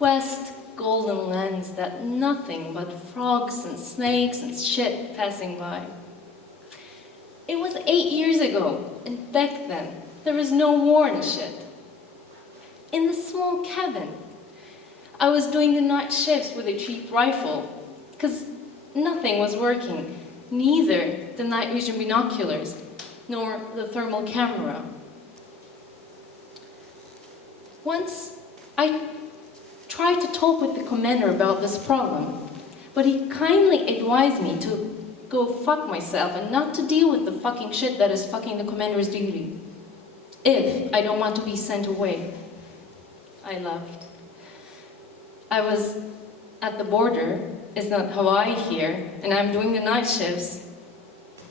Vast golden lands that nothing but frogs and snakes and shit passing by. It was 8 years ago, and back then, there was no war and shit. In the small cabin, I was doing the night shifts with a cheap rifle, because nothing was working, neither the night vision binoculars, nor the thermal camera. Once, I tried to talk with the commander about this problem, but he kindly advised me to go fuck myself and not to deal with the fucking shit that is fucking the commander's duty. If I don't want to be sent away. I laughed. I was at the border, it's not Hawaii here, and I'm doing the night shifts.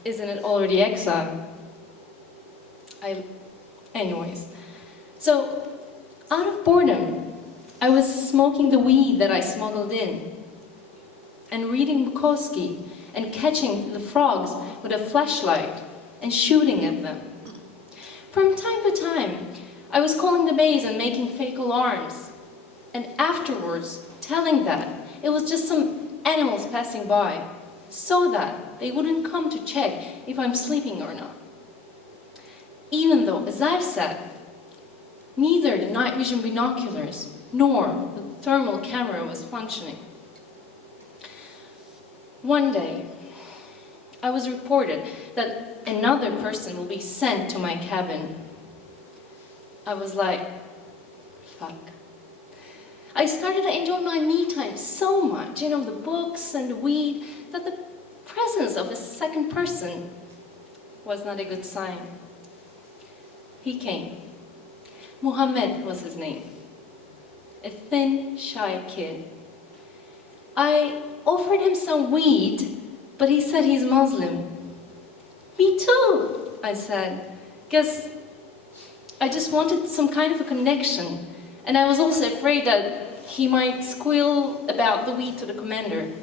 Isn't it already exile? Anyways. So, out of boredom, I was smoking the weed that I smuggled in, and reading Bukowski, and catching the frogs with a flashlight, and shooting at them. From time to time, I was calling the base and making fake alarms, and afterwards telling that it was just some animals passing by, so that they wouldn't come to check if I'm sleeping or not. Even though, as I've said, neither the night vision binoculars nor the thermal camera was functioning. One day, I was reported that another person will be sent to my cabin. I was like, fuck. I started to enjoy my me time so much, the books and the weed, that the presence of a second person was not a good sign. He came. Muhammad was his name. A thin, shy kid. I offered him some weed, but he said he's Muslim. Me too, I said, because I just wanted some kind of a connection, and I was also afraid that he might squeal about the weed to the commander.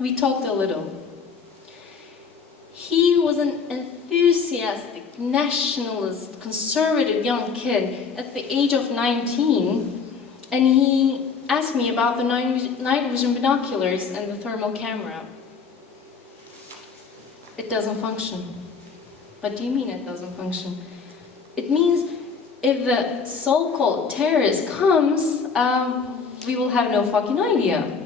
We talked a little. He was an enthusiastic, nationalist, conservative young kid at the age of 19, and he asked me about the night vision binoculars and the thermal camera. It doesn't function. What do you mean it doesn't function? It means if the so-called terrorist comes, we will have no fucking idea.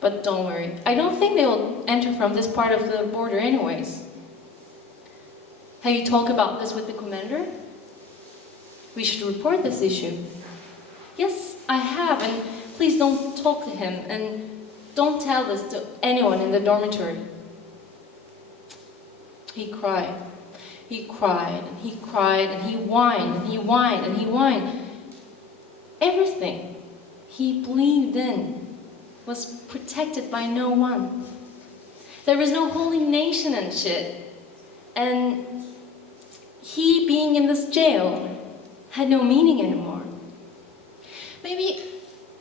But don't worry, I don't think they will enter from this part of the border anyways. Have you talked about this with the commander? We should report this issue. Yes, I have, and please don't talk to him, and don't tell this to anyone in the dormitory. He cried. He cried, and he cried, and he whined, and he whined, and he whined. Everything he believed in was protected by no one. There was no holy nation and shit. And he being in this jail had no meaning anymore. Maybe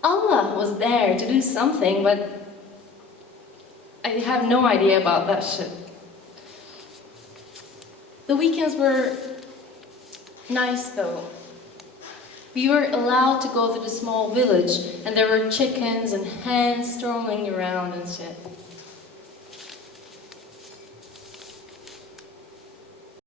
Allah was there to do something, but I have no idea about that shit. The weekends were nice though. We were allowed to go to the small village, and there were chickens and hens strolling around and shit.